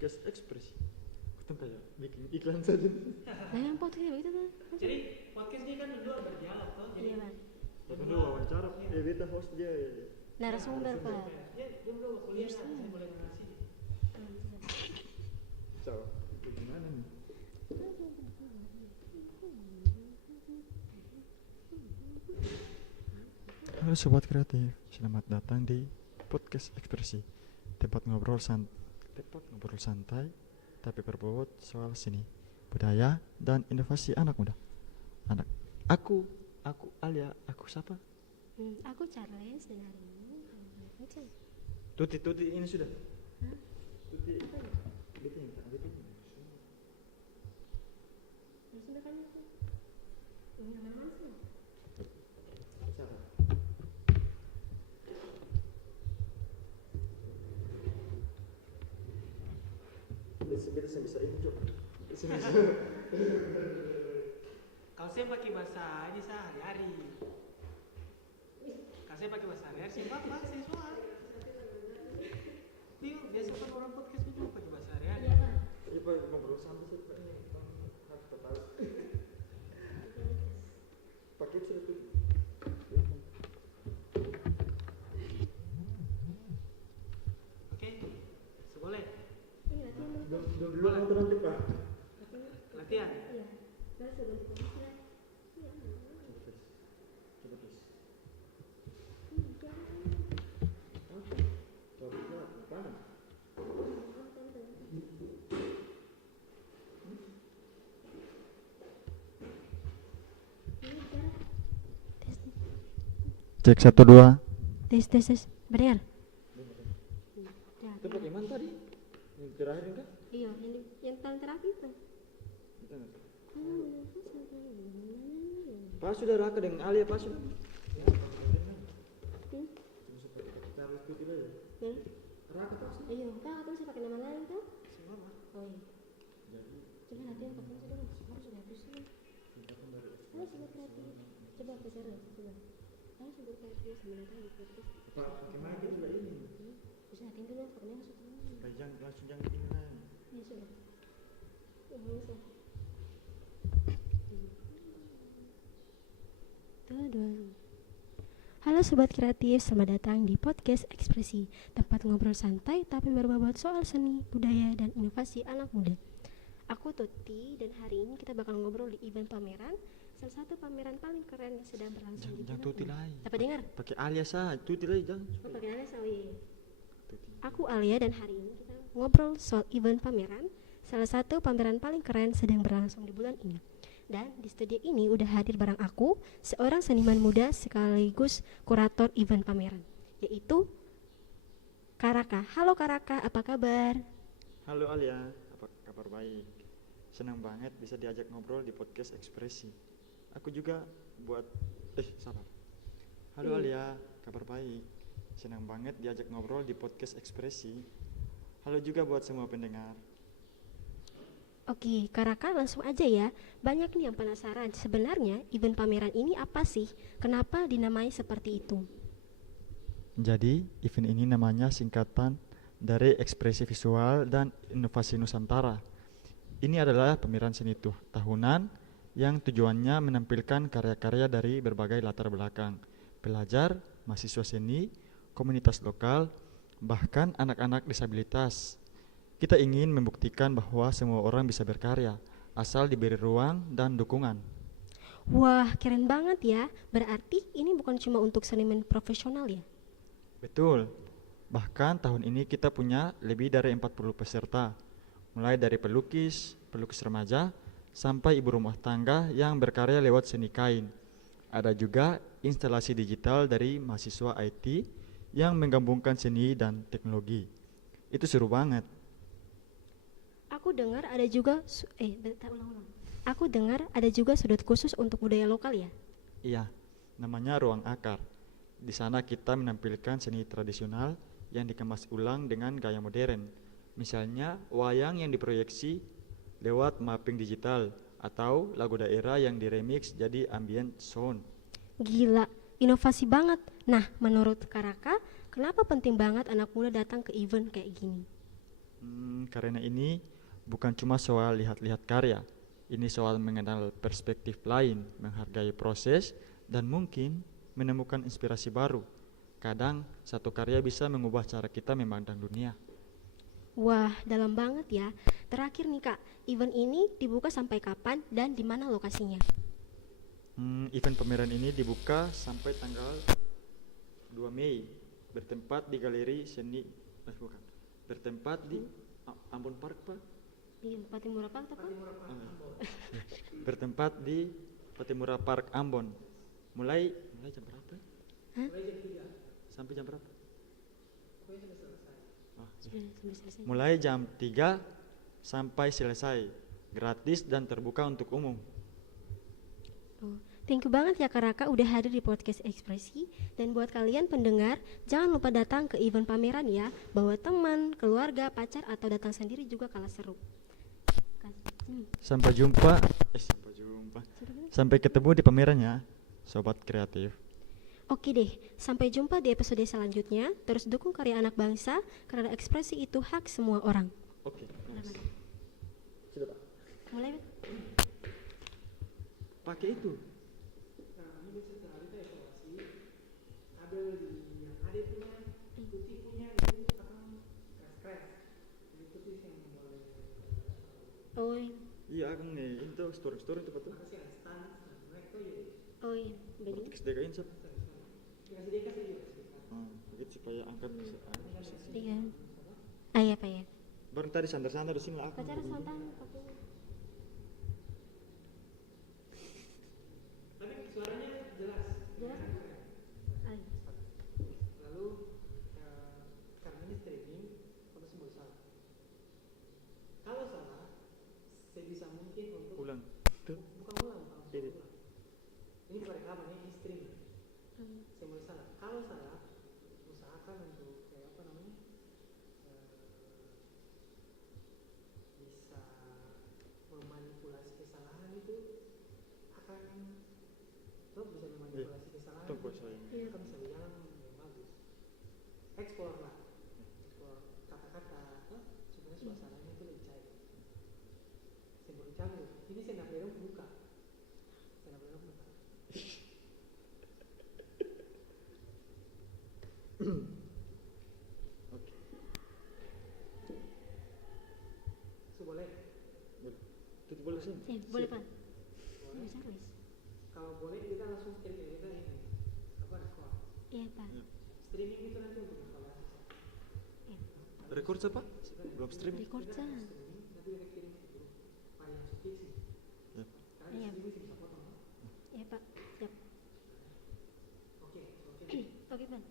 podcast ekspresi. Kita kayak bikin iklan saja. Nah yang podcast itu tuh. Jadi podcast ini kan berdua berdialog tuh. Jadi Iya Pak. Tapi dulu wawancara, beta host dia. Narasumber Pak. dia berdua kuliah lah, saya boleh ngasih. So, gimana nih? Halo Sobat Kreatif, selamat datang di Podcast Ekspresi. Tempat ngobrol santai tapi berbobot soal seni, budaya, dan inovasi anak muda. Aku Alia, aku siapa? Aku Charles dan hari ini Tuti ini sudah. Hah? Tuti. Apa ya? Beta. Sudah kan itu. Ini nama sih. Siapa? Beta bisa ini coba. Kalau saya pakai bahasa ini sehari-hari. Kalau saya pakai bahasa sehari-hari, saya apa? Saya soal. Iya, biasa kan orang podcast itu pakai bahasa sehari-hari. Iya Pak. Ini Pak ngobrol sampai sih Pak ini harus tahu. Pakai sudah tuh. Oke, boleh. Iya latihan dulu. Dulu motor nanti Pak. Latihan. Iya. Baru sebelum podcast. Iya. Coba tes. Cek 1 2. Tes. Benar. Itu pakai mana tadi? Yang terakhir kan? Iya, ini yang paling terakhir itu. Pas sudah Raka dengan Alia pas sudah. Kita harus tutup aja. Ya. Raka pas. Iya, tahu sih pakai nama lain tuh. Semua. Oh iya. Coba latihan pakai sudah. Sudah habis nih. Ayo coba kreatif. Coba bicara coba. Ayo coba kreatif sebenarnya di podcast. Pak, gimana kita juga ini? Bisa latihan dulu, pokoknya masuk dulu. Langsung jangan ini lah. Ya sudah. Bisa. Halo Sobat Kreatif, selamat datang di Podcast Ekspresi, tempat ngobrol santai tapi berbobot soal seni, budaya, dan inovasi anak muda. Aku Tuti dan hari ini kita bakal ngobrol di event pameran, salah satu pameran paling keren yang sedang berlangsung di Jangan bulan Tuti ini. lagi. Dapat dengar? Pakai Alia sah, Tuti lagi jangan. Oh, pakai Alia Sawi. Tuti. Aku Alia dan hari ini kita ngobrol soal event pameran, salah satu pameran paling keren sedang berlangsung di bulan ini. Dan di studio ini udah hadir bareng aku, seorang seniman muda sekaligus kurator event pameran, yaitu Karaka. Halo Karaka, apa kabar? Halo Alia, apa kabar baik? Senang banget bisa diajak ngobrol di Podcast Ekspresi. Aku juga sabar. Halo Alia, kabar baik. Senang banget diajak ngobrol di Podcast Ekspresi. Halo juga buat semua pendengar. Oke, Karaka langsung aja ya. Banyak nih yang penasaran, sebenarnya event pameran ini apa sih? Kenapa dinamai seperti itu? Jadi, event ini namanya singkatan dari Ekspresi Visual dan Inovasi Nusantara. Ini adalah pameran seni tahunan yang tujuannya menampilkan karya-karya dari berbagai latar belakang, pelajar, mahasiswa seni, komunitas lokal, bahkan anak-anak disabilitas. Kita ingin membuktikan bahwa semua orang bisa berkarya, asal diberi ruang dan dukungan. Wah, keren banget ya. Berarti ini bukan cuma untuk seniman profesional ya? Betul. Bahkan tahun ini kita punya lebih dari 40 peserta, mulai dari pelukis remaja, sampai ibu rumah tangga yang berkarya lewat seni kain. Ada juga instalasi digital dari mahasiswa IT yang menggabungkan seni dan teknologi. Itu seru banget. Aku dengar ada juga Aku dengar ada juga sudut khusus untuk budaya lokal ya? Iya, namanya Ruang Akar. Di sana kita menampilkan seni tradisional yang dikemas ulang dengan gaya modern. Misalnya wayang yang diproyeksi lewat mapping digital atau lagu daerah yang diremix jadi ambient sound. Gila, inovasi banget. Nah, menurut Karaka, kenapa penting banget anak muda datang ke event kayak gini? karena ini bukan cuma soal lihat-lihat karya. Ini soal mengenal perspektif lain, menghargai proses, dan mungkin menemukan inspirasi baru. Kadang satu karya bisa mengubah cara kita memandang dunia. Wah, dalam banget ya. Terakhir nih Kak, event ini dibuka sampai kapan dan di mana lokasinya? Event pameran ini dibuka sampai tanggal 2 Mei, bertempat di Galeri Seni, bertempat di Ambon Park, Pak. Di Patimura Park atau Pak? Bertempat di Patimura Park Ambon. Mulai jam berapa? Hah? Sampai jam berapa? Sampai selesai. Mulai jam 3 sampai selesai. Gratis dan terbuka untuk umum. Oh, thank you banget ya Kak Raka udah hadir di podcast Ekspresi. Dan buat kalian pendengar, jangan lupa datang ke event pameran ya. Bawa teman, keluarga, pacar, atau datang sendiri juga kalah seru. Sampai jumpa. Sampai ketemu di pameran ya, sobat kreatif. Oke deh, sampai jumpa di episode selanjutnya. Terus dukung karya anak bangsa, karena ekspresi itu hak semua orang. Oke. Sudah, Pak. Mulai. Pakai itu. Oh, Iya, akan nih, itu story itu betul. oh iya, beli. XDK-in siapa? Begitu supaya angkat bisa. Iya. Ah iya Pak ya. Baru tadi sandar-sandar di sini lah. Pacar santan pakai. Tapi suaranya jelas. Jelas. Ah, iya. Lalu karena ini streaming, harus boleh salah. Kalau salah, sebisa mungkin untuk Ulang. bukan ulang. Ini bukan rekaman, ini streaming. Saya boleh salah. Kalau salah, usahakan untuk kayak apa namanya, bisa memanipulasi kesalahan itu akan bisa memanipulasi kesalahan Tunggu saya. akan bisa berjalan yang bagus. Explore lah, explore kata-kata supaya suasananya itu lebih cair. Sebelum campur, ini senapero buka. Oke. So, boleh? Tutup boleh sih? Iya, boleh Pak. Bisa Luis. Kalau boleh kita langsung streaming kita ini apa record. Iya Pak. Streaming itu nanti untuk evaluasi. Record siapa? Belum streaming. Record sah. Nanti kita kirim ke grup file yang fix nih. Ya. Karena Iya. di sini bisa potong. Iya Pak. Siap. Oke. Oke Pak.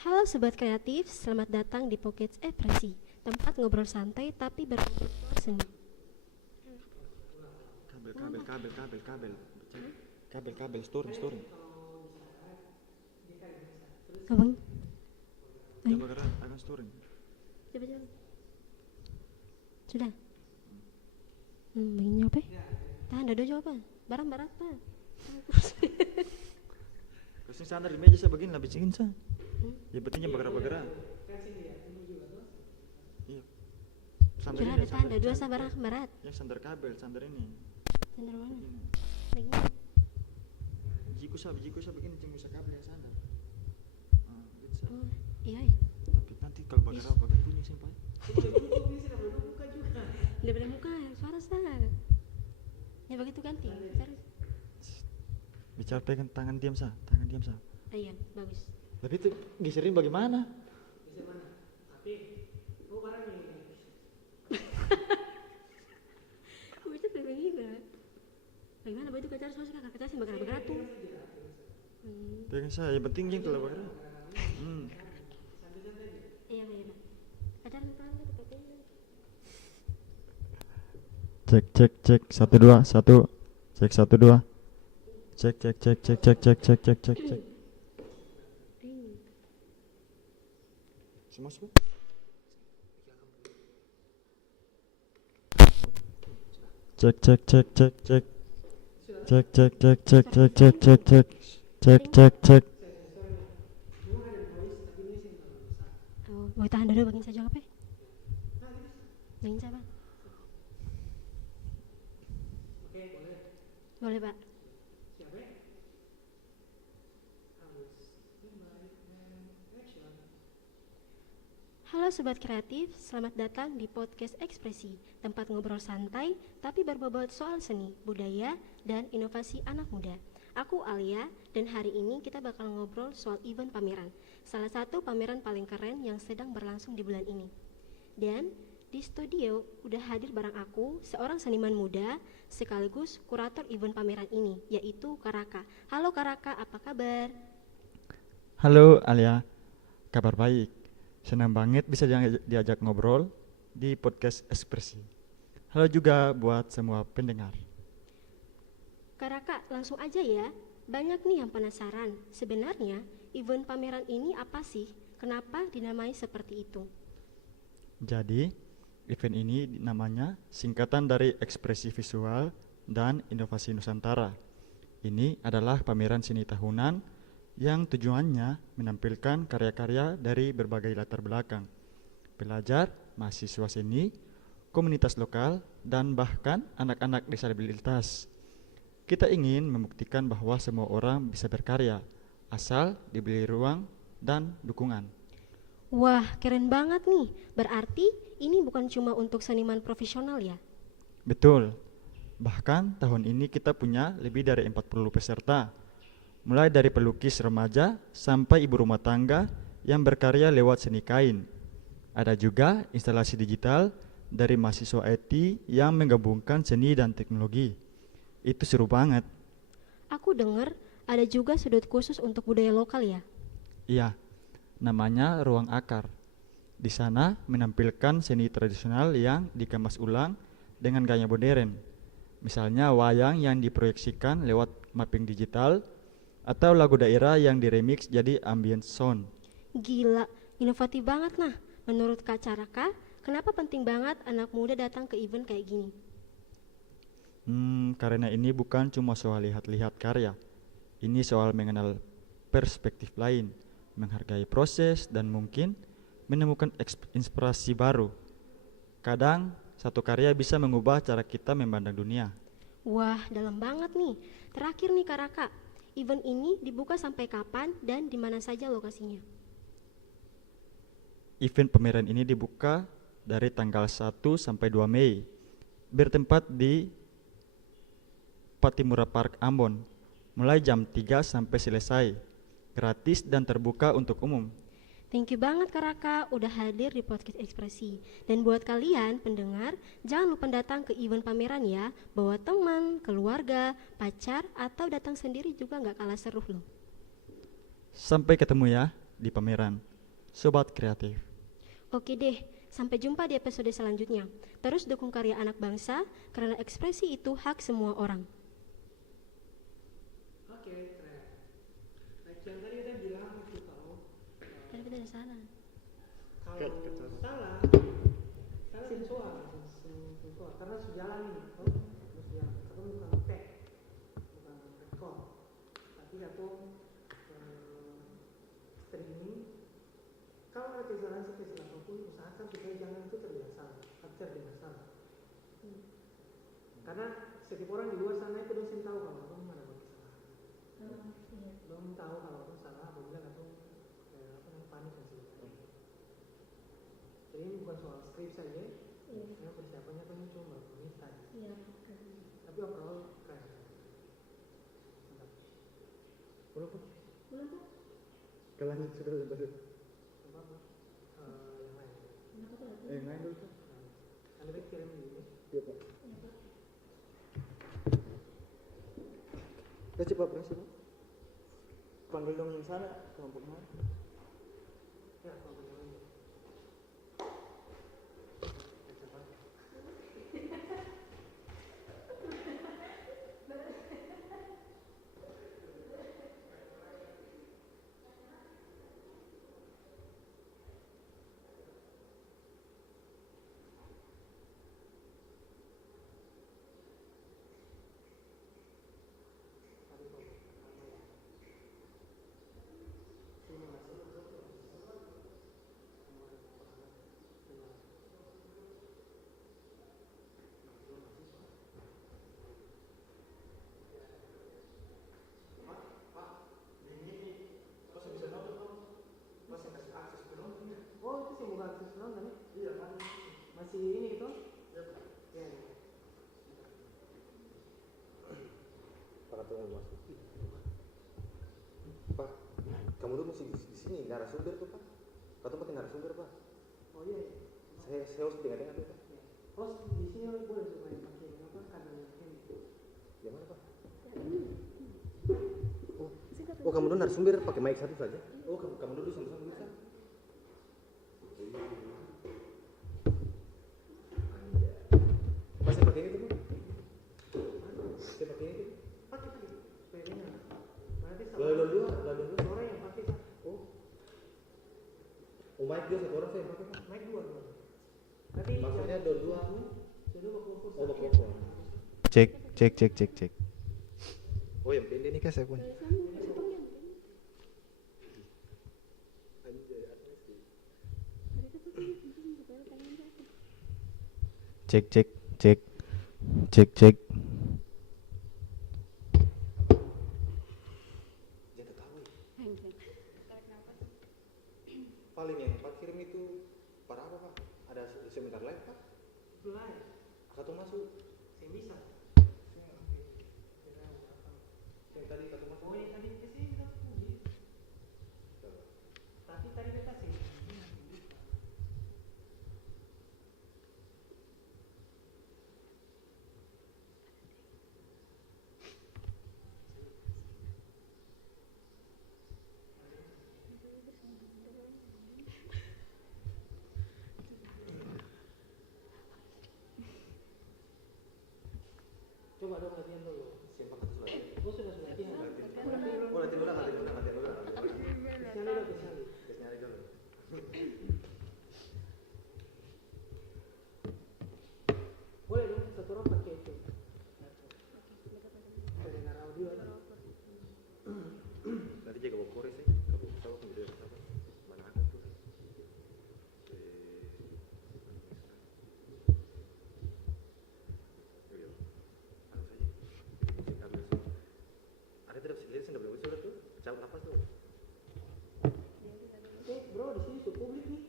Halo Sobat Kreatif, selamat datang di Pocket Ekspresi, tempat ngobrol santai tapi berbobot seni. Kabel, storing. Abang, Coba gerak, akan storing. coba. Sudah. Begini apa? Tahan, dado jawab apa? Barang berat Pak. Kasih sandar di meja saya begini lah bikin saya. Ya pentingnya bergerak. Iya. Sandar Sudah ini, ada tahan, dado asa barang berat. yang sandar kabel, sandar ini. Sandar mana? Ini. Lagi. Bijiku saya begini cuma bisa kabel yang sandar. Gitu saya. Oh, iya. Tapi nanti kalau bergerak begini bunyi sampai. Daripada muka, suara sah. Ya begitu ganti. Serius. Bicara pegang tangan diam sah. Ah, iya, bagus. Tapi itu geserin bagaimana? Bisa mana? Tapi barang ini. Bisa pegang juga. Bagaimana begitu kacar soalnya kakak kacar sih bergerak tuh. Pegang saya, yang penting yang kalau bergerak. Iya, iya. Kacar tangan itu pakai. Cek 1 2 1. Cek 1 2. Cek. Semua. Cek. Cek, cek, cek. Sorry, memang ada voice tapi ini sih terlalu besar. Oh, boleh tahan dulu bagian saya jawab ya? Nah, bisa. Bagian saya, Bang. Oke, boleh. Boleh, Pak. Siap ya? Harus dimulai and action. Halo Sobat Kreatif, selamat datang di Podcast Ekspresi, tempat ngobrol santai tapi berbobot soal seni, budaya, dan inovasi anak muda. Aku Alia, dan hari ini kita bakal ngobrol soal event pameran, salah satu pameran paling keren yang sedang berlangsung di bulan ini. Dan di studio udah hadir bareng aku, seorang seniman muda sekaligus kurator event pameran ini, yaitu Karaka. Halo Karaka, apa kabar? Halo Alia, kabar baik. Senang banget bisa diajak ngobrol di podcast Ekspresi. Halo juga buat semua pendengar. Karaka, langsung aja ya. Banyak nih yang penasaran. Sebenarnya event pameran ini apa sih? Kenapa dinamai seperti itu? Jadi, event ini namanya singkatan dari Ekspresi Visual dan Inovasi Nusantara. Ini adalah pameran seni tahunan yang tujuannya menampilkan karya-karya dari berbagai latar belakang, pelajar, mahasiswa seni, komunitas lokal, dan bahkan anak-anak disabilitas. Kita ingin membuktikan bahwa semua orang bisa berkarya, asal diberi ruang dan dukungan. Wah, keren banget nih. Berarti ini bukan cuma untuk seniman profesional ya? Betul, bahkan tahun ini kita punya lebih dari 40 peserta, mulai dari pelukis remaja sampai ibu rumah tangga yang berkarya lewat seni kain. Ada juga instalasi digital dari mahasiswa IT yang menggabungkan seni dan teknologi. Itu seru banget. Aku dengar ada juga sudut khusus untuk budaya lokal ya? Iya, namanya Ruang Akar. Di sana menampilkan seni tradisional yang dikemas ulang dengan gaya modern. Misalnya wayang yang diproyeksikan lewat mapping digital atau lagu daerah yang diremix jadi ambient sound. Gila, inovatif banget nah. Menurut Kak Caraka, kenapa penting banget anak muda datang ke event kayak gini? Karena ini bukan cuma soal lihat-lihat karya. Ini soal mengenal perspektif lain, menghargai proses, dan mungkin menemukan inspirasi baru. Kadang, satu karya bisa mengubah cara kita memandang dunia. Wah, dalam banget nih. Terakhir nih Kak Raka, event ini dibuka sampai kapan dan di mana saja lokasinya? Event pameran ini dibuka dari tanggal 1 sampai 2 Mei, bertempat di Patimura Park Ambon, mulai jam 3 sampai selesai, gratis dan terbuka untuk umum. Thank you banget Kak Raka udah hadir di podcast Ekspresi. Dan buat kalian pendengar, jangan lupa datang ke event pameran ya. Bawa teman, keluarga, pacar, atau datang sendiri juga gak kalah seru loh. Sampai ketemu ya di pameran, Sobat Kreatif. Oke deh, sampai jumpa di episode selanjutnya. Terus dukung karya anak bangsa, karena ekspresi itu hak semua orang. Oke, keren. Like yang tadi udah bilang itu tahu. Kan kita ada salah. Kalau salah sensual, sensual karena sejalan ini, harus jalan. Karena bukan tag, bukan record, tapi satu streaming. Kalau ada kesalahan sekecil apapun, usahakan supaya jangan itu terlihat salah, terdengar salah. Karena setiap orang di luar sana itu dosen tahu kalau kamu ada kesalahan. Belum tahu kalau kamu salah, apabila kamu panik dan sebagainya. Jadi ini bukan soal skrip saja, karena persiapannya kamu cuma berapa menit tadi. Tapi overall keren. Mantap. Belum Pak? Kelanjut sudah lanjut. Apa? Yang lain. Yang lain dulu Pak. Anda baik kirim dulu. Iya Pak. Ya coba berhasil Pak. Panggil dong yang sana, kelompok mana? Ya, kalau begitu. masuk. Pak, kamu dulu masih di sini narasumber tuh Pak. Kau pakai narasumber Pak. Oh iya. Saya harus tengah-tengah tuh Pak. Host di sini boleh supaya pakai apa kabel ini. Yang mana Pak? Oh kamu dulu narasumber pakai mic satu saja. Oh kamu dulu sama-sama bisa. Masih pakai ini tuh Pak? Saya pakai ini tuh. Pakai supaya dengar. Berarti Lalu dua. suara yang pakai Pak. Oh mic dia satu orang saya pakai Pak. Naik dua. Tapi Maksudnya dua. jadi bakal Oh bakal. Cek. Oh yang pendek nih kan saya punya. Cek. Jangan tahu. Paling yang Pak kirim itu para apa Pak? Ada seminar live Pak? Belai. Atau masuk? Saya bisa. Yang tadi atau masuk? Oh yang tadi ke sini kita puji. Tapi tadi kita sih. Coba dong latihan dulu. Siapa kata sudah? Oh sudah latihan. Oh nanti dulu. Kesali. Kesnyali dulu. Boleh dong satu orang pakai itu. Dengar audio. Nanti jaga bawa kores ya. Kamu tahu kemudian apa? Mana ada tuh? Ada tidak lihat sih belum sudah tuh? Cabut apa tuh? Bro di sini tuh publik nih.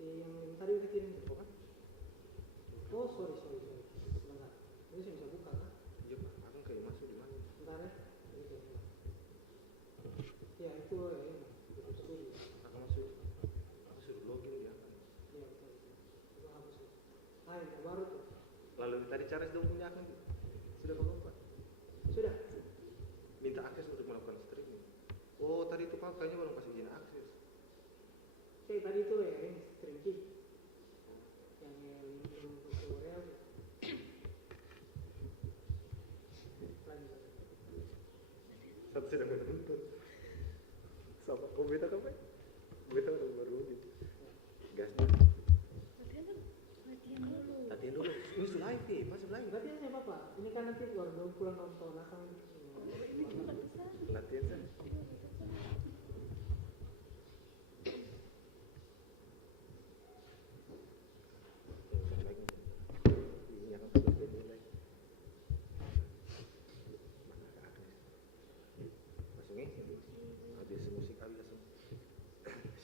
Yang tadi udah kirim itu kan? Oh sorry. Sebentar. Ini saya bisa buka kan? Iya Pak, aku kayak masuk di mana? Bentar ya. Ya itu ya. Aku masuk. Aku suruh login dia. Iya betul. Itu hapus. Yang baru tuh. Lalu tadi cara dong punya akun sudah kau lupa? Sudah. Minta akses untuk melakukan streaming. Oh tadi itu Pak kayaknya belum kasih izin akses. Oke tadi itu ya ini Trinky. Yang untuk tutorial. Satu sedang menuntut. Sama kau beta apa? Beta udah baru gitu. Gasnya. Latihan dulu. Ini sudah live nih, masih live. Latihan ya Bapak. Ini kan nanti baru pulang nonton akan. Latihan kan?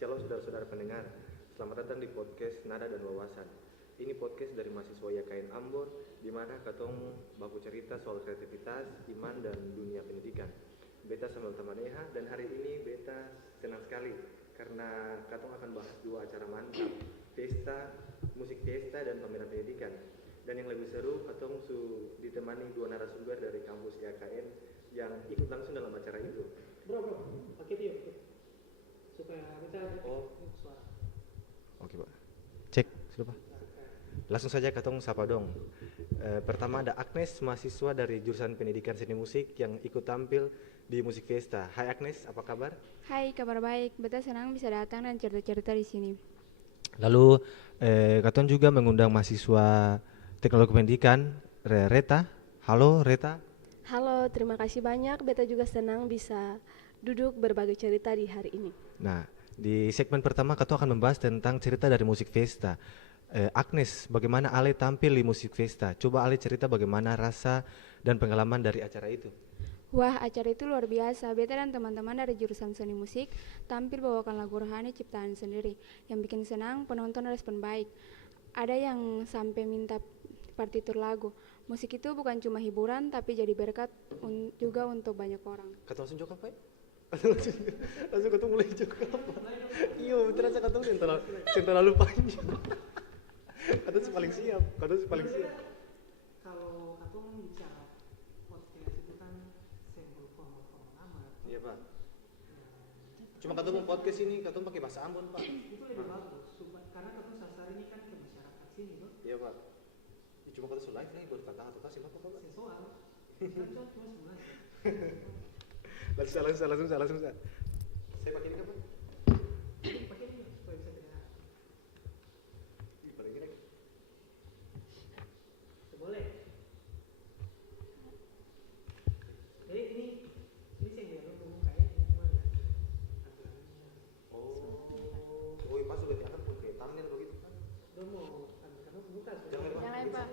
Shalom saudara-saudara pendengar, selamat datang di podcast Nada dan Wawasan. Ini podcast dari mahasiswa YKN Ambon, di mana katong baku cerita soal kreativitas, iman, dan dunia pendidikan. Beta sama teman Eha, dan hari ini Beta senang sekali karena katong akan bahas dua acara mantap, pesta, musik pesta, dan pameran pendidikan. Dan yang lebih seru, katong ditemani dua narasumber dari kampus YKN yang ikut langsung dalam acara itu. Bro, pakai dia. Supaya kita suara. Oke Pak. Cek, sudah Pak. Langsung saja katong sapa dong. Pertama ada Agnes, mahasiswa dari jurusan Pendidikan Seni Musik yang ikut tampil di Musik Festa. Hai Agnes, apa kabar? Hai, kabar baik. Beta senang bisa datang dan cerita-cerita di sini. Lalu katong juga mengundang mahasiswa Teknologi Pendidikan, Reta. Halo Reta. Halo, terima kasih banyak. Beta juga senang bisa duduk berbagi cerita di hari ini. Nah, di segmen pertama katong akan membahas tentang cerita dari Musik Festa. Agnes, bagaimana Ale tampil di Musik Festa? Coba Ale cerita bagaimana rasa dan pengalaman dari acara itu. Wah, acara itu luar biasa. Beta dan teman-teman dari jurusan seni musik tampil bawakan lagu rohani ciptaan sendiri. Yang bikin senang, penonton respon baik. Ada yang sampai minta partitur lagu. Musik itu bukan cuma hiburan, tapi jadi berkat juga untuk banyak orang. Kata langsung jawab apa ya? Langsung kata mulai jawab apa? Iya, terasa kata yang terlalu panjang. Kata paling siap, Kalau katong bicara podcast itu kan simbol formal amat. Iya Pak. Cuma katong podcast ini, katong pakai bahasa Ambon Pak. Itu lebih bagus, karena katong sasar ini kan ke masyarakat sini tuh. Iya Pak. Ya, cuma kata live nih, baru kata atau kasih apa Pak? Sesuai. Kan cuma sebenarnya. Langsung. Saya pakai ini kapan? Pakai ini supaya bisa dengar. Ih, paling kira. Boleh. Jadi ini saya biar lo ngomong kayak ini cuma ya. Oh, pas sudah diangkat pakai thumbnail begitu kan? Lo mau karena buka. Jangan Pak.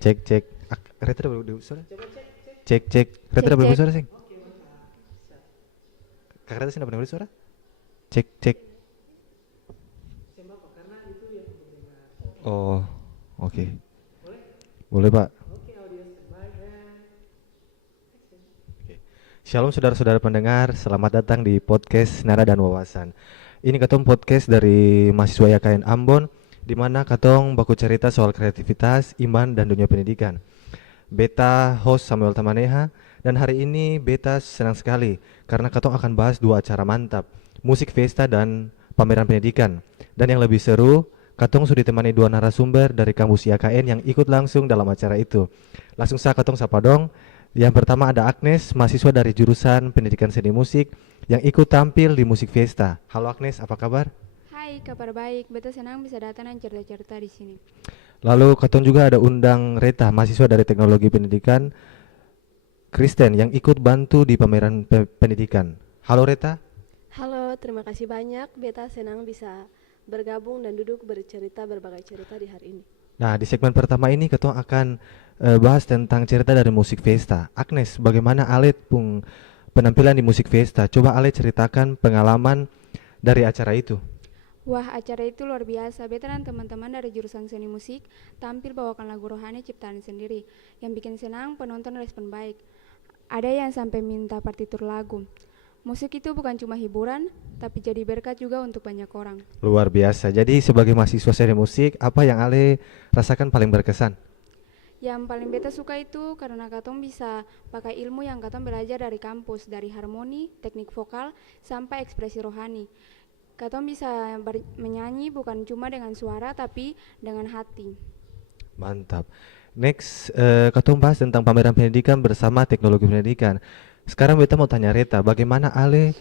Cek. Reta udah bersuara? Coba Cek. Reta udah Cek. bersuara sih? Oke, bisa. Kak Reta sih udah pernah bersuara? Cek. Saya apa? Karena itu yang mendengar. Oh, oke. Boleh? Boleh Pak. Oke, audio standby dan action. Shalom saudara-saudara pendengar, selamat datang di podcast Nara dan Wawasan. Ini katong podcast dari mahasiswa YKN Ambon, di mana katong baku cerita soal kreativitas, iman, dan dunia pendidikan. Beta host Samuel Tamaneha, dan hari ini Beta senang sekali karena katong akan bahas dua acara mantap, musik festa dan pameran pendidikan. Dan yang lebih seru, katong sudah ditemani dua narasumber dari kampus YKN yang ikut langsung dalam acara itu. Langsung saja katong sapa dong. Yang pertama ada Agnes, mahasiswa dari jurusan Pendidikan Seni Musik yang ikut tampil di Musik Fiesta. Halo Agnes, apa kabar? Hai, kabar baik. Beta senang bisa datang dan cerita-cerita di sini. Lalu katong juga ada undang Reta, mahasiswa dari Teknologi Pendidikan Kristen yang ikut bantu di pameran pendidikan. Halo Reta. Halo, terima kasih banyak. Beta senang bisa bergabung dan duduk bercerita berbagai cerita di hari ini. Nah, di segmen pertama ini katong akan bahas tentang cerita dari Musik Fiesta. Agnes, bagaimana Ale penampilan di Musik Fiesta? Coba Ale ceritakan pengalaman dari acara itu. Wah, acara itu luar biasa. Beta dan teman-teman dari jurusan seni musik tampil bawakan lagu rohani ciptaan sendiri. Yang bikin senang, penonton respon baik. Ada yang sampai minta partitur lagu. Musik itu bukan cuma hiburan, tapi jadi berkat juga untuk banyak orang. Luar biasa. Jadi sebagai mahasiswa seni musik, apa yang Ale rasakan paling berkesan? Yang paling beta suka itu karena katong bisa pakai ilmu yang katong belajar dari kampus, dari harmoni, teknik vokal, sampai ekspresi rohani. Katong bisa menyanyi bukan cuma dengan suara, tapi dengan hati. Mantap. Next, katong bahas tentang pameran pendidikan bersama teknologi pendidikan. Sekarang beta mau tanya Reta, bagaimana Ale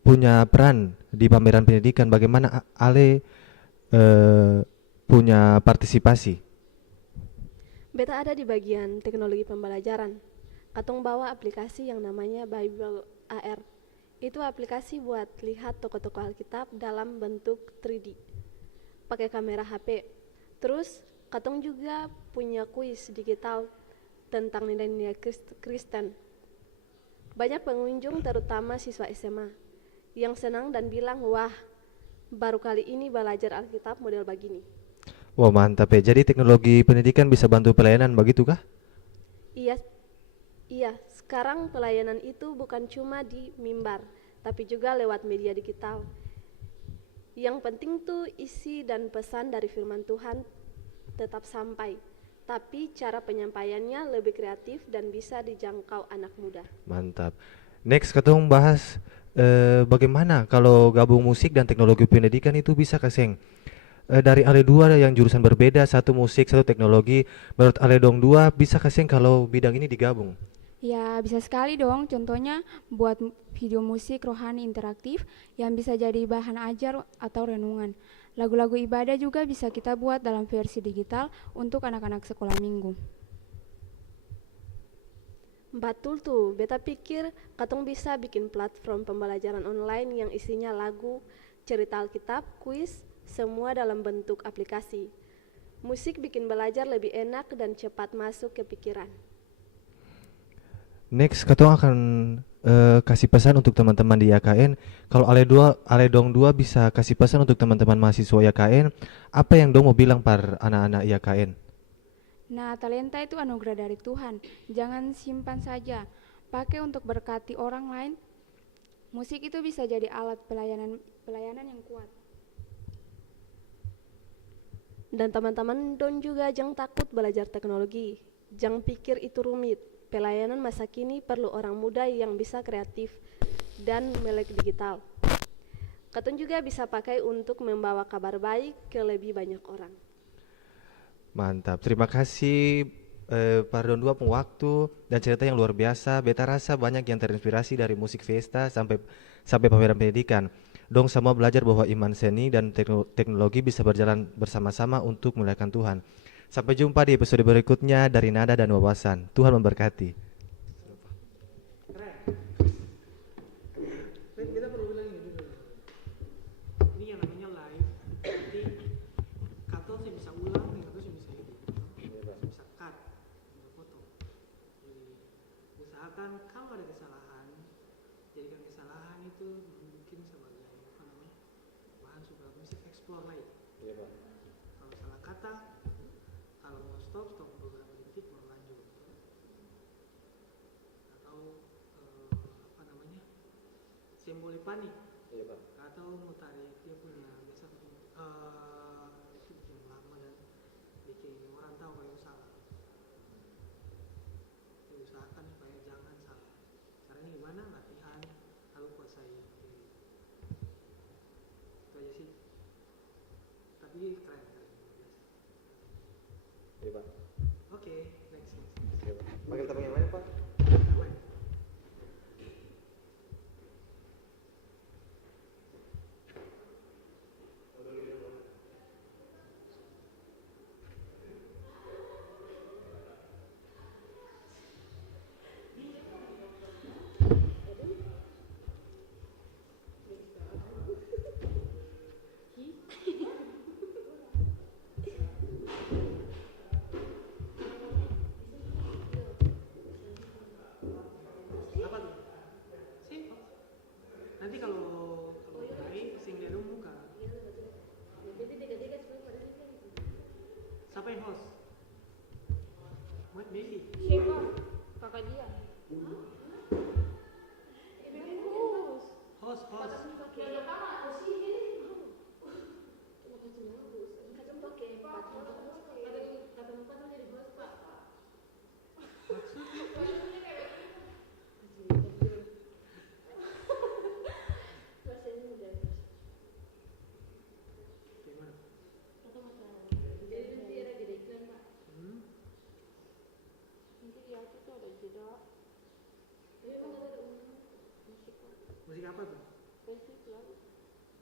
punya peran di pameran pendidikan? Bagaimana Ale punya partisipasi? Beta ada di bagian teknologi pembelajaran. Katong bawa aplikasi yang namanya Bible AR. Itu aplikasi buat lihat toko-toko Alkitab dalam bentuk 3D. Pakai kamera HP. Terus, katong juga punya kuis digital tentang nilai-nilai Kristen. Banyak pengunjung terutama siswa SMA yang senang dan bilang, wah, baru kali ini belajar Alkitab model begini. Wah mantap ya, jadi teknologi pendidikan bisa bantu pelayanan begitu kah? Iya, sekarang pelayanan itu bukan cuma di mimbar, tapi juga lewat media digital. Yang penting tuh isi dan pesan dari firman Tuhan tetap sampai, tapi cara penyampaiannya lebih kreatif dan bisa dijangkau anak muda. Mantap. Next katong bahas bagaimana kalau gabung musik dan teknologi pendidikan itu bisa keseng. Dari Ale dua yang jurusan berbeda, satu musik, satu teknologi. Menurut Ale dong dua bisa keseng kalau bidang ini digabung? Ya, bisa sekali dong. Contohnya buat video musik rohani interaktif yang bisa jadi bahan ajar atau renungan. Lagu-lagu ibadah juga bisa kita buat dalam versi digital untuk anak-anak sekolah minggu. Betul tuh, beta pikir katong bisa bikin platform pembelajaran online yang isinya lagu, cerita Alkitab, kuis, semua dalam bentuk aplikasi. Musik bikin belajar lebih enak dan cepat masuk ke pikiran. Next, katong akan kasih pesan untuk teman-teman di YKN. Kalau Ale dong dua bisa kasih pesan untuk teman-teman mahasiswa YKN, apa yang dong mau bilang par anak-anak YKN? Nah, talenta itu anugerah dari Tuhan. Jangan simpan saja. Pakai untuk berkati orang lain. Musik itu bisa jadi alat pelayanan yang kuat. Dan teman-teman don juga jangan takut belajar teknologi. Jangan pikir itu rumit. Pelayanan masa kini perlu orang muda yang bisa kreatif dan melek digital. Katong juga bisa pakai untuk membawa kabar baik ke lebih banyak orang. Mantap, terima kasih Pak Don Dua waktu dan cerita yang luar biasa. Beta rasa banyak yang terinspirasi dari musik Fiesta sampai pameran pendidikan. Dong semua belajar bahwa iman seni dan teknologi bisa berjalan bersama-sama untuk memuliakan Tuhan. Sampai jumpa di episode berikutnya dari Nada dan Wawasan. Tuhan memberkati. Kita perlu bilang ini dulu. Ini yang namanya live. Jadi kato sih bisa ulang, kato sih bisa edit, bisa cut, bisa foto. Jadi usahakan kalau ada kesalahan, jadikan kesalahan itu mungkin sebagai apa namanya bahan supaya bisa explore lagi. Kalau salah kata, kalau mau stop beberapa detik baru lanjut. Atau apa namanya simbol panik. Atau mau tarik dia punya biasa itu bikin lama dan bikin orang tahu kalau salah. Jadi usahakan supaya jangan salah. Caranya gimana? Latihan lalu kuasai diri. Itu aja sih. Tapi keren biasa. Oke, next. Panggil tamu yang lain, Pak. Namanya. Apa tuh? Simple. Nanti kalau naik sing dia dulu muka. Siapa yang host? Mat Messi. Siapa? Kakak dia. Host. Gimana? Musik apa tuh?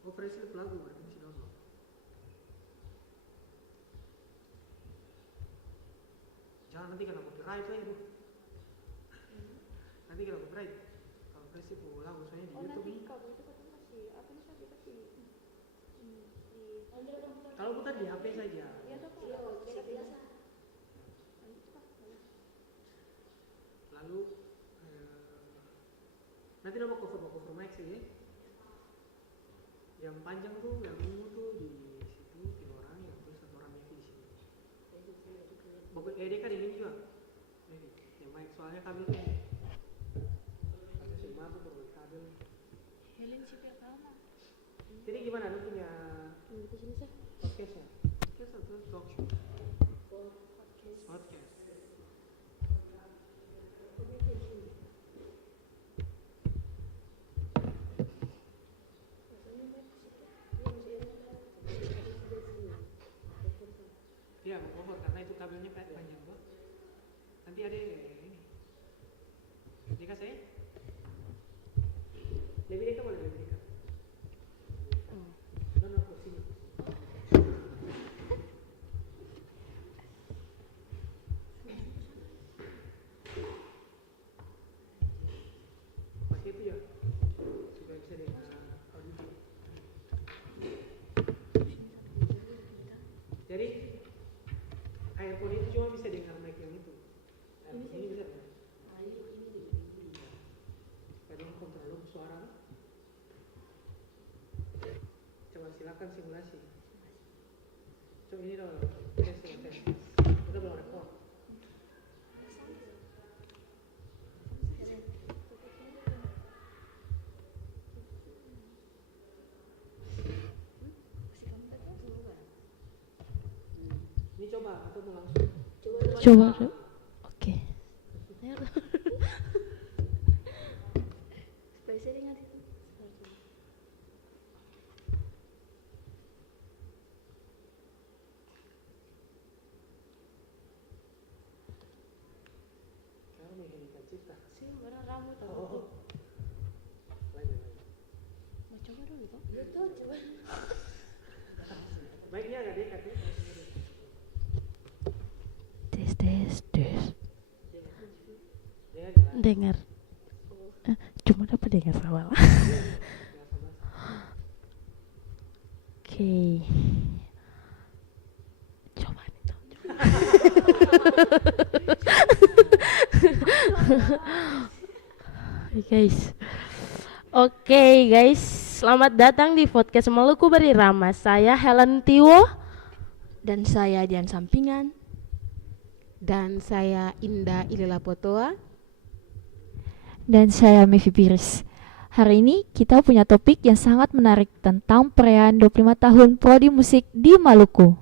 Oh, Presley lagu berarti masih download. Jangan nanti kena copyright lagi bro. Nanti kena copyright. Kalau Presley lagu soalnya di YouTube. Kalau putar di HP saja. Lalu nanti mau cover mic sih ya. Yang panjang tuh, yang ungu tuh di situ 3 orang, yang terus 1 orang Mevi di sini. Pokoknya dia kan ini juga. Yang mic soalnya kabel tuh. Ada semua tuh perlu kabel. Jadi gimana lu punya podcastnya? Podcast atau talk show? Podcast. Iya, mau cover karena itu kabelnya panjang tuh. Nanti ada ini. Jika saya lebih dekat boleh lebih dekat. Mana kursinya? Pakai itu ya, supaya bisa dengar audio. Jadi earphone itu cuma bisa dengar mic yang itu. Ini bisa dengar. melaksanakan simulasi. So ini loh tes. Kita belum rekod. Ini coba atau mau langsung? Coba. Oke. Kami hentikan cipta. Sih, barang rambut Oh. Lanjut. Mau coba dulu toh? Coba. Baiknya agak dekat ya. Tes. Dengar. Dengar. Cuma dapat dengar awal. Oke. Coba nih toh. Guys. Oke guys, selamat datang di podcast Maluku Berirama. Saya Helen Tiwo. Dan saya Dian Sampingan. Dan saya Indah Ilela Potoa. Dan saya Mevi Piris. Hari ini kita punya topik yang sangat menarik tentang perayaan 25 tahun Prodi Musik di Maluku.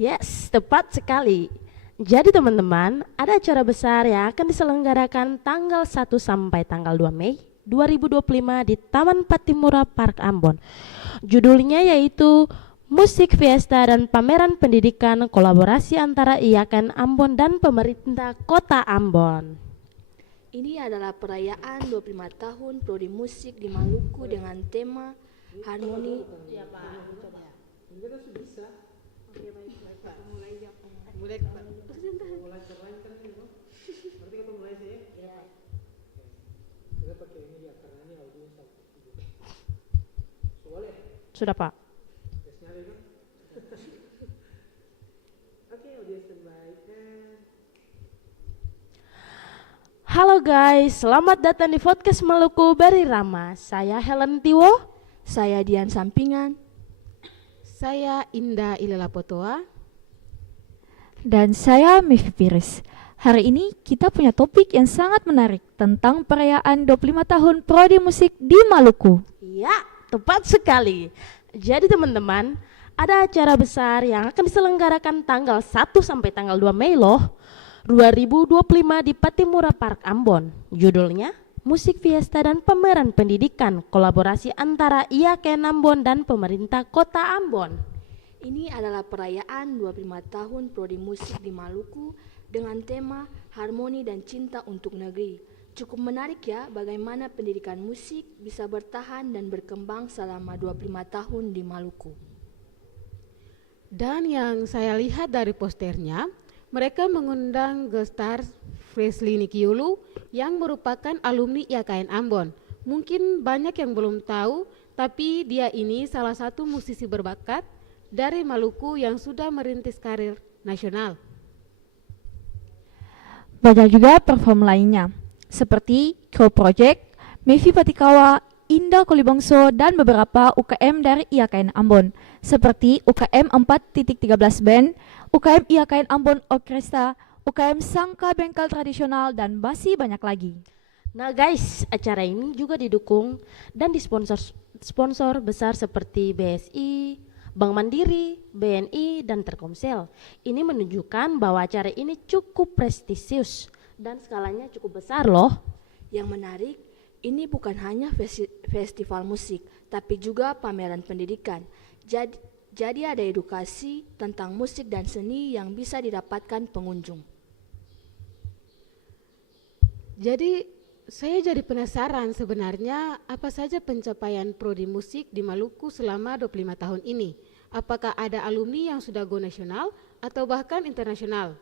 Yes, tepat sekali. Jadi teman-teman, ada acara besar yang akan diselenggarakan tanggal 1 sampai tanggal 2 Mei 2025 di Taman Patimura Park Ambon. Judulnya yaitu Musik Fiesta dan Pameran Pendidikan kolaborasi antara IAKN Ambon dan pemerintah Kota Ambon. Ini adalah perayaan 25 tahun Prodi Musik di Maluku dengan tema Harmoni. Sudah Pak? Oke, audiens terbaik. Halo guys, selamat datang di podcast Maluku Berirama. Saya Helen Tiwo. Saya Dian Sampingan. Saya Indah Ilela Potoa. Dan saya Mevi Piris. Hari ini kita punya topik yang sangat menarik tentang perayaan 25 tahun Prodi Musik di Maluku. Ya, tepat sekali. Jadi teman-teman, ada acara besar yang akan diselenggarakan tanggal 1 sampai tanggal 2 Mei loh 2025 di Patimura Park Ambon. Judulnya Musik Fiesta dan Pameran Pendidikan kolaborasi antara IAKN Ambon dan pemerintah Kota Ambon. Ini adalah perayaan 25 tahun Prodi Musik di Maluku dengan tema Harmoni dan Cinta untuk Negeri. Cukup menarik ya bagaimana pendidikan musik bisa bertahan dan berkembang selama 25 tahun di Maluku. Dan yang saya lihat dari posternya, mereka mengundang guest star Fresley Nikiulu yang merupakan alumni IAKN Ambon. Mungkin banyak yang belum tahu, tapi dia ini salah satu musisi berbakat dari Maluku yang sudah merintis karir nasional. Banyak juga perform lainnya, seperti Crow Project, Mevi Patikawa, Indah Kolibongso, dan beberapa UKM dari IAKN Ambon, seperti UKM 4.13 Band, UKM IAKN Ambon Orkestra, UKM Sangka Bengkel Tradisional, dan masih banyak lagi. Nah guys, acara ini juga didukung dan disponsor besar seperti BSI, Bank Mandiri, BNI, dan Telkomsel. Ini menunjukkan bahwa acara ini cukup prestisius dan skalanya cukup besar loh. Yang menarik, ini bukan hanya festival musik, tapi juga pameran pendidikan. Jadi ada edukasi tentang musik dan seni yang bisa didapatkan pengunjung. Jadi saya jadi penasaran sebenarnya apa saja pencapaian Prodi Musik di Maluku selama 25 tahun ini. Apakah ada alumni yang sudah go nasional atau bahkan internasional?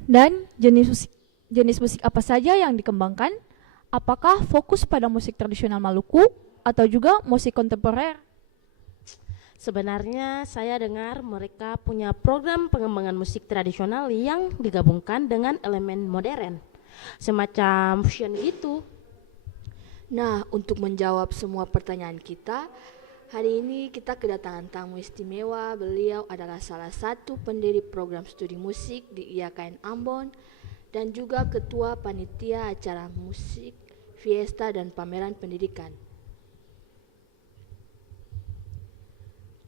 Dan jenis musik apa saja yang dikembangkan? Apakah fokus pada musik tradisional Maluku atau juga musik kontemporer? Sebenarnya saya dengar mereka punya program pengembangan musik tradisional yang digabungkan dengan elemen modern, semacam fusion gitu. Nah, untuk menjawab semua pertanyaan kita, Hari ini kita kedatangan tamu istimewa. Beliau adalah salah satu pendiri program studi musik di IAKN Ambon dan juga ketua panitia acara musik, fiesta dan pameran pendidikan.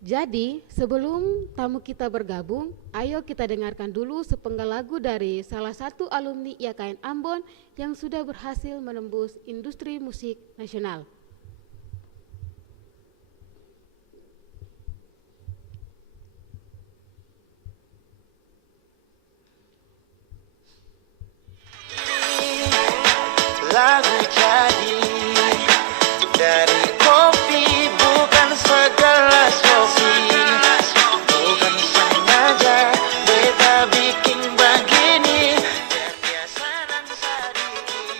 Jadi, sebelum tamu kita bergabung, ayo kita dengarkan dulu sepenggal lagu dari salah satu alumni IAKN Ambon yang sudah berhasil menembus industri musik nasional. Lagu jadi dari kopi, bukan segelas kopi, bukan sengaja beta bikin begini, terbiasa dan sadiki.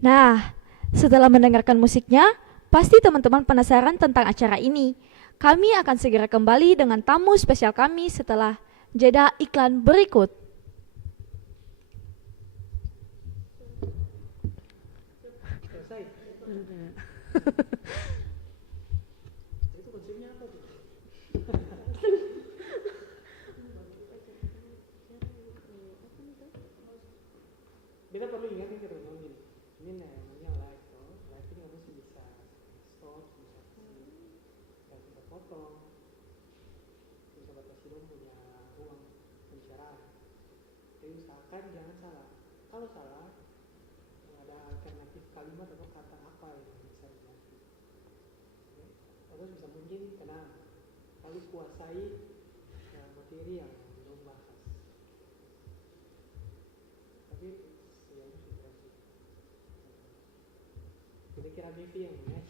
Nah, setelah mendengarkan musiknya, pasti teman-teman penasaran tentang acara ini. Kami akan segera kembali dengan tamu spesial kami setelah jeda iklan berikut. Selesai. Itu konsepnya apa tuh? Beta perlu ingat nih teman-teman gini. Ini namanya live toh. Live ini kamu sih bisa stop, bisa dan bisa potong, bisa batasi dong punya ruang pembicaraan. Jadi usahakan jangan salah. Kalau salah, ada alternatif kalimat atau kata apa yang bisa diganti. Oke? Terus bisa mungkin tenang, lalu kuasai materi yang belum bahas. Tapi ya itu sudah sih. Kita kira Bivi yang mana?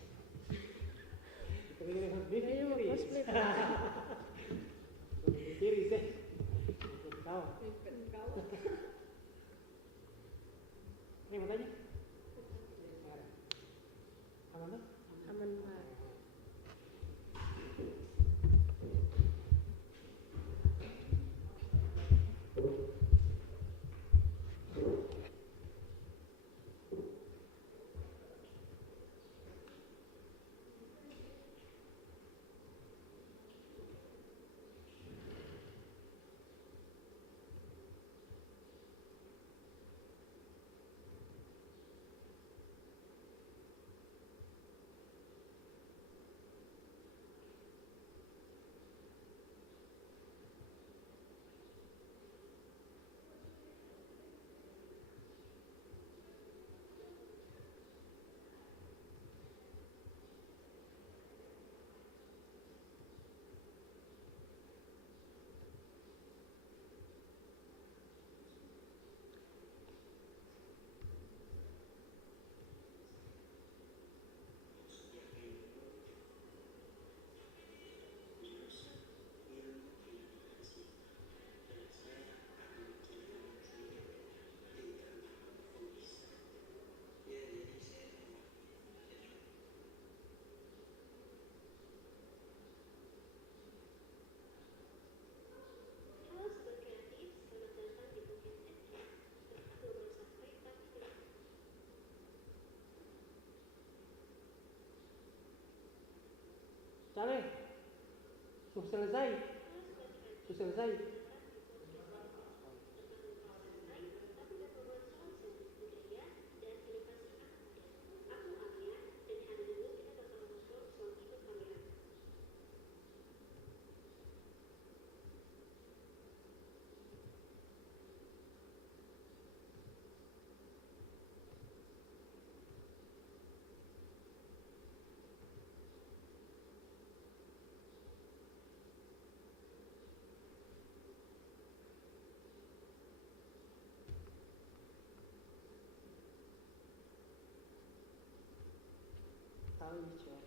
Kita kira Bivi Iris. Bivi Iris ya. Kau. Ini mau tanya? Aman tuh? Aman, Pak. Cari. Sudah selesai. Sudah selesai. Culture.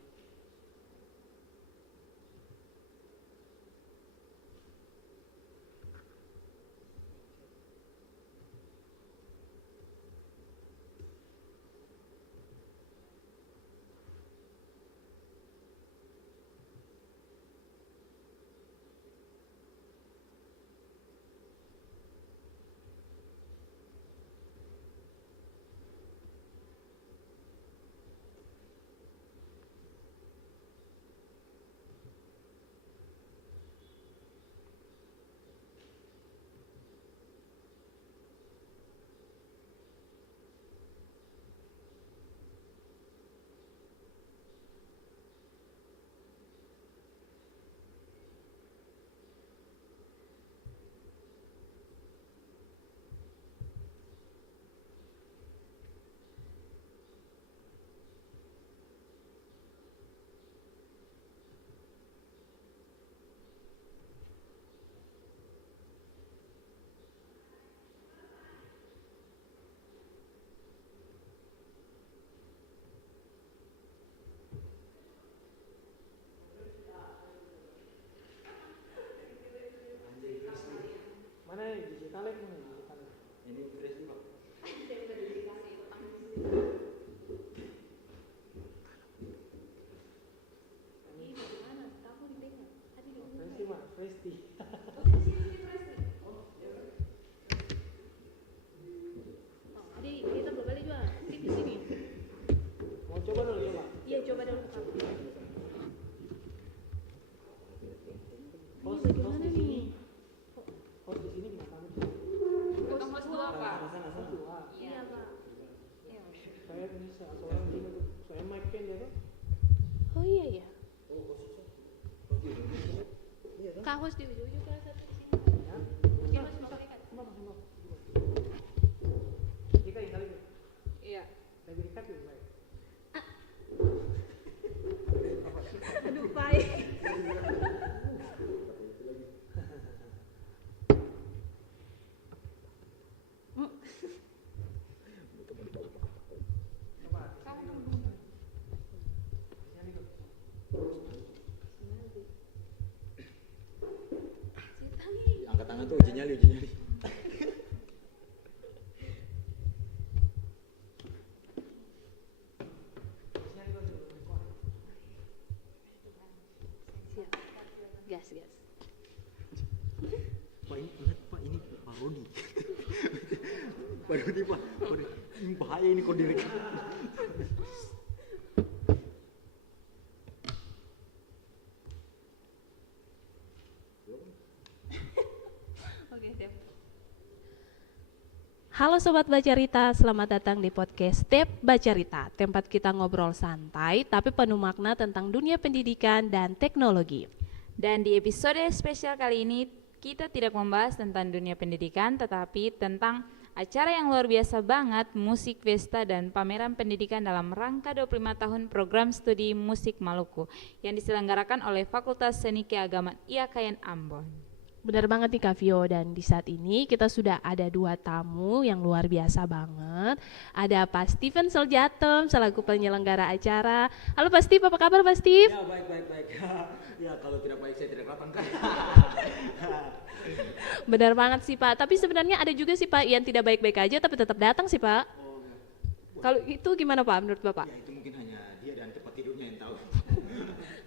Host di sini. Host di sini gimana? Untuk host dua Pak. Host dua. Iya Pak. Saya ini seorang juga tuh. Saya mic pen ya kan? Oh iya ya. Kak host di ujung salah satu di sini. Iya, Jika yang kali ini. Iya. Lebih dekat lebih baik. Aduh, baik. Angkat tangan tuh uji nyali. Gas. Pak ini ingat Pak ini parodi. Parodi Pak. Ini bahaya ini kalau direkam. Oke, siap. Halo Sobat Bacarita, selamat datang di podcast Step Bacarita, tempat kita ngobrol santai tapi penuh makna tentang dunia pendidikan dan teknologi. Dan di episode spesial kali ini kita tidak membahas tentang dunia pendidikan tetapi tentang acara yang luar biasa banget, musik pesta dan pameran pendidikan dalam rangka 25 tahun program studi musik Maluku yang diselenggarakan oleh Fakultas Seni Keagamaan IAKN Ambon. Benar banget nih Kak Vio, dan di saat ini kita sudah ada 2 tamu yang luar biasa banget. Ada Pak Steven Seljatem selaku penyelenggara acara. Halo Pak Steve, apa kabar Pak Steve? Ya baik. Ya kalau tidak baik saya tidak datang kan. Benar banget sih Pak, tapi sebenarnya ada juga sih Pak yang tidak baik-baik aja tapi tetap datang sih Pak. Kalau itu gimana Pak menurut Bapak? Ya itu mungkin hanya dia dan tempat tidurnya yang tahu.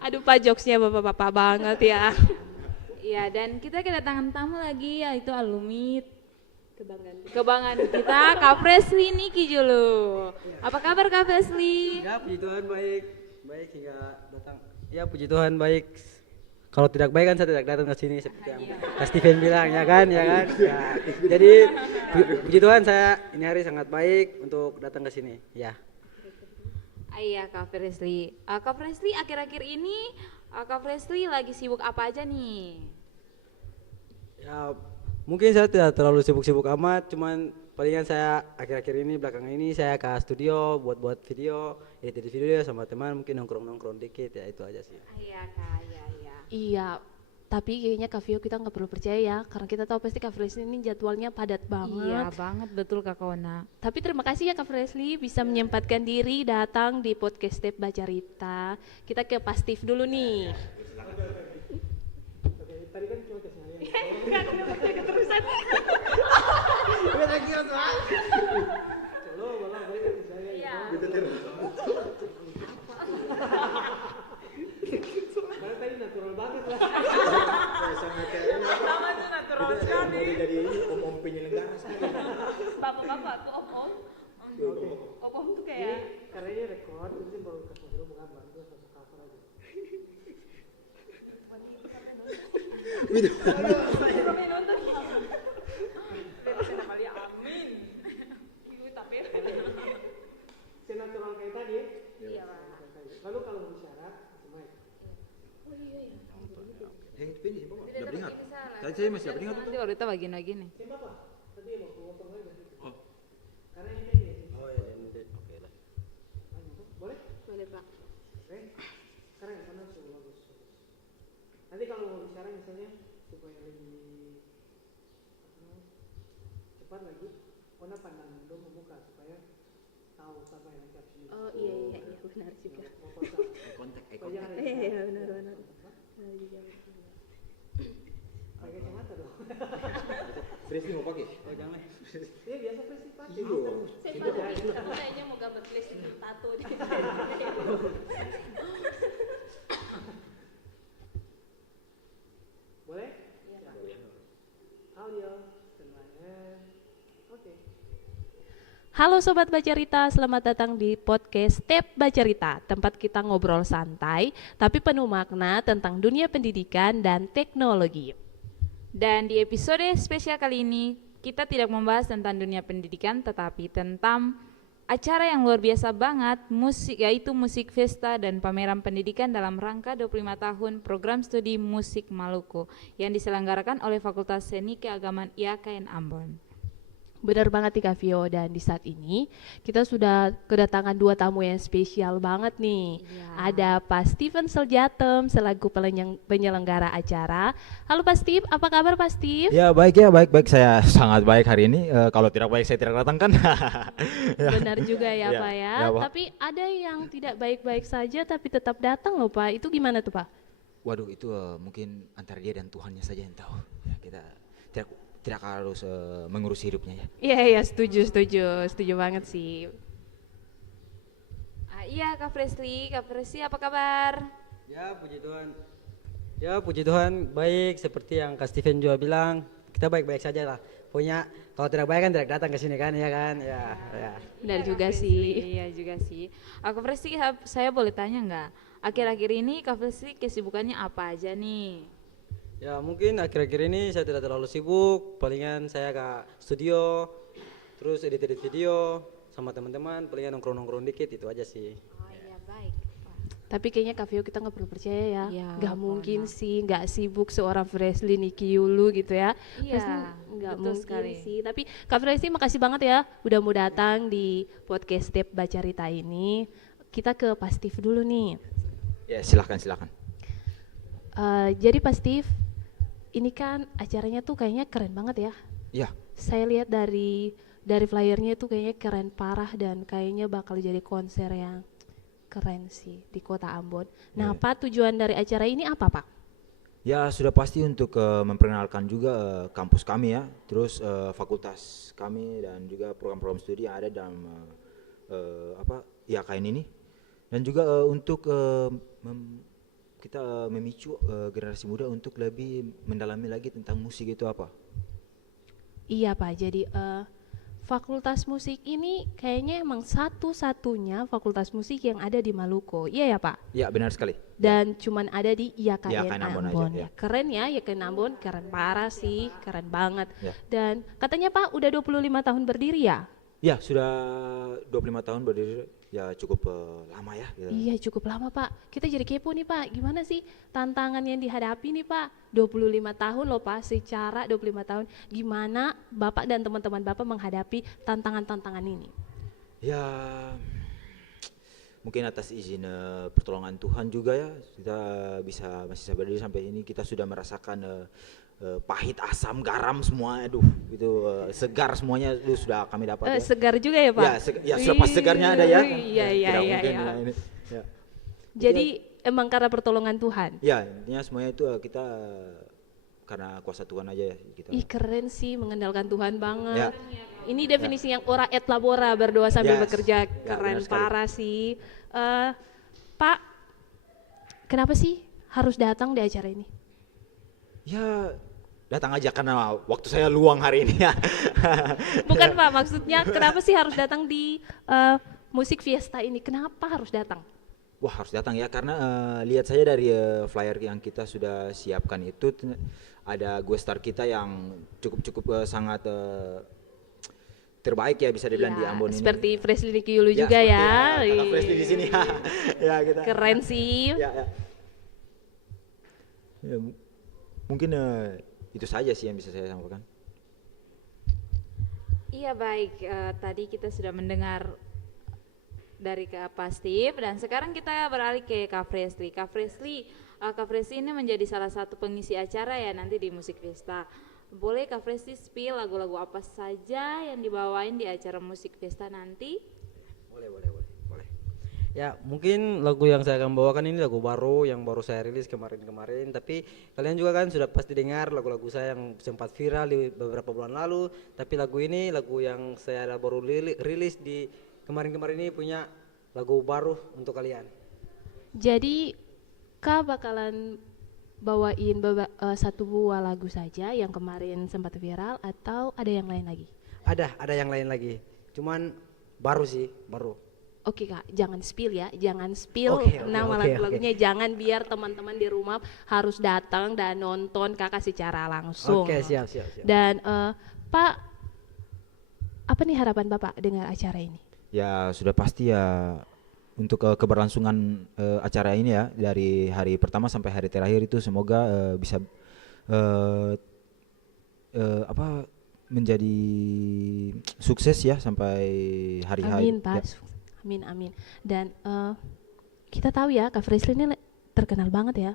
Aduh Pak, jokesnya Bapak-bapak banget ya. Iya, dan kita kedatangan tamu lagi yaitu alumni Kebanggaan kita Kak Fresly Niki Julu. Apa kabar Kak Fresly? Ya puji Tuhan baik hingga datang. Ya puji Tuhan baik. Kalau tidak baik kan saya tidak datang ke sini seperti yang Kak Steven bilang ya kan. Ya. Jadi puji Tuhan saya ini hari sangat baik untuk datang ke sini ya. Iya Kak Fresly. Kak Fresly akhir-akhir ini Kak Fresly lagi sibuk apa aja nih? Ya mungkin saya tidak terlalu sibuk-sibuk amat, cuman palingan saya akhir-akhir ini belakangan ini saya ke studio buat video, edit video sama teman, mungkin nongkrong dikit ya, itu aja sih. Iya Kak, iya. Iya, tapi kayaknya Kak Vio kita nggak perlu percaya ya, karena kita tahu pasti Kak Fresly ini jadwalnya padat banget. Iya banget, betul Kak Kona. Tapi terima kasih ya Kak Fresly bisa menyempatkan diri datang di podcast Step Bacarita. Kita ke Pak Steve dulu nih. Oke, tadi kan cuma kesalahan. Enggak, keterusan. Udah lagi Soal. Halo, malah baik ke saya. Iya. Karena tadi natural banget lah. Sangat kayaknya. Sama itu natural sekali. Jadi ini om penyelenggara sekali. Bapak-bapak tuh om. Om tuh kayak. Karena ini rekor, jadi baru kasih dulu bukan bantu satu cover aja. Senatural kayak tadi ya? Iya Pak. Lalu kalau mau bicara, mic. Itu ini Bapak, sudah dengar. Tadi saya masih dapat dengar tuh. Nanti baru kita bagian lagi nih. Saya Bapak, tadi mau potong aja. Oh. Karena ini kan dia. Oh ya, oke lah. Boleh? Boleh Pak. Oke. Keren, karena sudah bagus. Nanti kalau mau bicara misalnya supaya lebih cepat lagi, Kona pandang dulu membuka supaya tahu apa yang caption. Oh iya benar juga. Kontak. Iya benar. Pakai kacamata dong. Fresly mau pakai? Oh jangan. Iya biasa Fresly pakai. Iya. Kayaknya mau gambar tulis tato di. Boleh? Iya. Audio semuanya. Oke. Halo Sobat Bacarita, selamat datang di podcast Step Bacarita, tempat kita ngobrol santai tapi penuh makna tentang dunia pendidikan dan teknologi. Dan di episode spesial kali ini, kita tidak membahas tentang dunia pendidikan, tetapi tentang acara yang luar biasa banget, yaitu Musik Festa dan Pameran Pendidikan dalam rangka 25 tahun Program Studi Musik Maluku yang diselenggarakan oleh Fakultas Seni Keagamaan IAKN Ambon. Benar banget nih Kak Vio, dan di saat ini kita sudah kedatangan 2 tamu yang spesial banget nih. Ada Pak Steven Seljatem selaku penyelenggara acara. Halo Pak Steve, apa kabar Pak Steve? Ya baik, saya sangat baik hari ini. Kalau tidak baik saya tidak datang kan. Benar juga ya Pak ya. Pak. Tapi ada yang tidak baik-baik saja tapi tetap datang loh Pak. Itu gimana tuh Pak? Waduh itu mungkin antara dia dan Tuhannya saja yang tahu. Ya, kita tidak harus mengurus hidupnya ya. Iya setuju banget sih. Iya Kak Fresly apa kabar? Ya puji Tuhan baik, seperti yang Kak Steven juga bilang, kita baik-baik saja lah. Pokoknya kalau tidak baik kan tidak datang ke sini kan, ya kan? Ya. Benar juga sih. Iya juga sih. Kak Fresly, saya boleh tanya nggak? Akhir-akhir ini Kak Fresly kesibukannya apa aja nih? Ya mungkin akhir-akhir ini saya tidak terlalu sibuk, palingan saya ke studio, terus edit video sama teman-teman, palingan nongkrong-nongkrong dikit, itu aja sih. Oh iya baik. Tapi kayaknya Kak Vio kita nggak perlu percaya ya, Ya nggak mungkin sih nggak sibuk seorang Fresly Nikiulu gitu ya. Iya, Nggak betul mungkin sekali. sih. Tapi Kak Fresly makasih banget ya udah mau datang di podcast Step Bacarita ini. Kita ke Pak Steve dulu nih. Ya silakan. Jadi Pak Steve, ini kan acaranya tuh kayaknya keren banget ya. Ya. Saya lihat dari flyernya tuh kayaknya keren parah dan kayaknya bakal jadi konser yang keren sih di Kota Ambon. Nah, Pak, tujuan dari acara ini apa, Pak? Ya sudah pasti untuk memperkenalkan juga kampus kami ya, terus fakultas kami dan juga program-program studi yang ada dalam IAKN ini, dan juga untuk kita memicu generasi muda untuk lebih mendalami lagi tentang musik itu apa. Iya Pak, jadi fakultas musik ini kayaknya emang satu-satunya fakultas musik yang ada di Maluku, iya ya Pak? Ya benar sekali. Dan cuman ada di IAKN IAKN Ambon Ambon aja, ya. Keren ya IAKN Ambon, keren parah sih, keren banget. Ya. Dan katanya Pak udah 25 tahun berdiri ya? Ya sudah 25 tahun berdiri, ya cukup lama ya. Gitu. Iya cukup lama Pak. Kita jadi kepo nih Pak, gimana sih tantangan yang dihadapi nih Pak? 25 tahun loh Pak, secara 25 tahun. Gimana Bapak dan teman-teman Bapak menghadapi tantangan-tantangan ini? Ya mungkin atas izin pertolongan Tuhan juga ya, kita masih berdiri sampai ini. Kita sudah merasakan pahit, asam, garam semua, aduh itu segar semuanya itu sudah kami dapat. Segar juga ya Pak? Ya sudah pas segarnya ada ya. Iya. Ya. Jadi emang karena pertolongan Tuhan? Ya intinya semuanya itu kita karena kuasa Tuhan aja ya. Kita. Ih keren sih, mengandalkan Tuhan banget. Ya. Ini definisi yang ora et labora, berdoa sambil bekerja, keren parah sih. Pak, kenapa sih harus datang di acara ini? Ya datang aja karena waktu saya luang hari ini ya. Bukan Pak, maksudnya kenapa sih harus datang di musik fiesta ini? Kenapa harus datang? Wah harus datang ya, karena lihat saja dari flyer yang kita sudah siapkan itu ada guest star kita yang cukup sangat terbaik ya bisa dibilang di Ambon ini. Seperti Fresly Nikiulu juga ya. Kakak Fresly di sini ya kita. Keren sih. Ya, mungkin itu saja sih yang bisa saya sampaikan. Iya baik, tadi kita sudah mendengar dari Kak Steve dan sekarang kita beralih ke Kak Fresly. Kak Fresly ini menjadi salah satu pengisi acara ya nanti di Musik Festa. Boleh Kak Fresly spill lagu-lagu apa saja yang dibawain di acara Musik Festa nanti? Boleh. Ya mungkin lagu yang saya akan bawakan ini lagu baru yang baru saya rilis kemarin, tapi kalian juga kan sudah pasti dengar lagu-lagu saya yang sempat viral di beberapa bulan lalu. Tapi lagu ini lagu yang saya baru rilis di kemarin ini punya lagu baru untuk kalian. Jadi Kak bakalan bawain satu buah lagu saja yang kemarin sempat viral atau ada yang lain lagi? Ada yang lain lagi. Cuman Baru sih, baru. Oke Kak, jangan spill ya, jangan spill Oke, nama oke, lagu-lagunya, jangan biar teman-teman di rumah harus datang dan nonton Kakak secara langsung. Oke, siap. Dan Pak, apa nih harapan Bapak dengan acara ini? Ya sudah pasti ya untuk keberlangsungan acara ini ya dari hari pertama sampai hari terakhir itu semoga bisa menjadi sukses ya sampai hari-hari. Amin Pak, amin. Dan kita tahu ya Kak Fresly ini terkenal banget ya.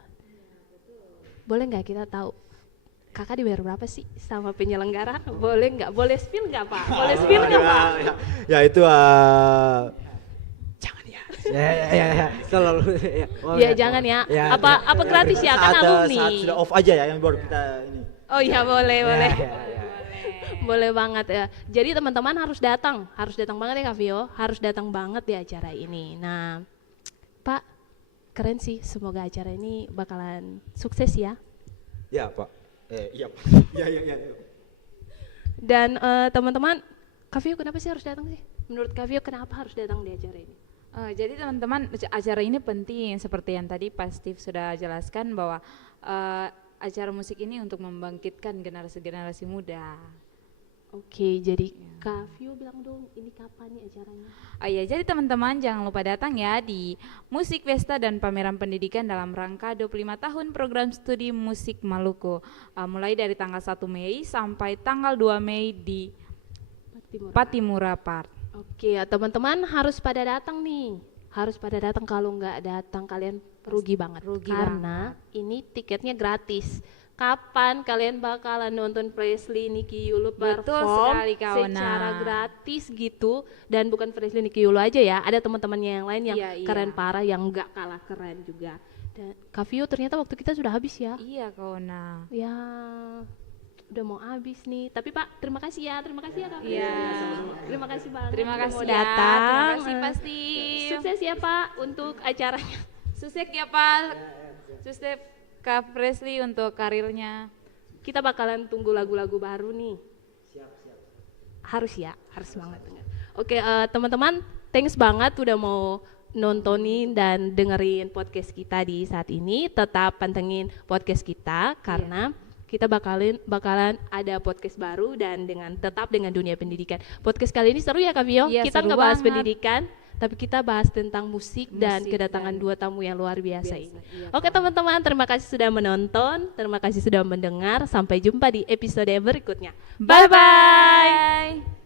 Boleh nggak kita tahu Kakak dibayar berapa sih sama penyelenggara? Boleh nggak? Boleh spill nggak Pak? Boleh spill nggak Pak? Ya itu jangan ya. Ya. Selalu ya. Ya jangan ya. Apa gratis ya kan alumni? Saat sudah off aja ya yang baru kita ini. Oh iya boleh. Boleh banget ya. Jadi teman-teman harus datang banget ya Kak Vio, harus datang banget di acara ini. Nah, Pak, keren sih. Semoga acara ini bakalan sukses ya. Ya Pak. Iya Pak. Iya. Dan teman-teman, Kak Vio kenapa sih harus datang sih? Menurut Kak Vio kenapa harus datang di acara ini? Jadi teman-teman, acara ini penting seperti yang tadi Pak Steve sudah jelaskan bahwa acara musik ini untuk membangkitkan generasi-generasi muda. Oke, jadi Kak Vio bilang dong ini kapan nih acaranya? Iya, jadi teman-teman jangan lupa datang ya di Musik Pesta dan Pameran Pendidikan dalam rangka 25 tahun program studi musik Maluku. Mulai dari tanggal 1 Mei sampai tanggal 2 Mei di Patimura Park. Oke, ya, teman-teman harus pada datang nih. Harus pada datang, kalau nggak datang kalian rugi banget. Karena ini tiketnya gratis. Kapan kalian bakalan nonton Fresly Nicky Yulu perform secara gratis gitu, dan bukan Fresly Nicky Yulu aja ya, ada teman-temannya yang lain yang keren parah, yang nggak kalah keren juga. Dan Kak Vio ternyata waktu kita sudah habis ya. Iya Kauna. Ya udah mau habis nih, tapi Pak terima kasih ya Kak Vio. Iya. Terima kasih banget. Terima kasih mau ya, datang. terima kasih pasti. Sukses ya Pak untuk acaranya. Sukses ya Pak. Sukses Kak Fresly untuk karirnya. Kita bakalan tunggu lagu-lagu baru nih. Siap. Harus banget. Oke, teman-teman, thanks banget udah mau nontonin dan dengerin podcast kita di saat ini. Tetap pantengin podcast kita karena kita bakalan ada podcast baru dan tetap dengan dunia pendidikan. Podcast kali ini seru ya Kak Vio? Iya, Kita seru nggak bahas banget. pendidikan, tapi kita bahas tentang musik dan kedatangan dua tamu yang luar biasa ini. Oke teman-teman, terima kasih sudah menonton, terima kasih sudah mendengar. Sampai jumpa di episode berikutnya. Bye-bye.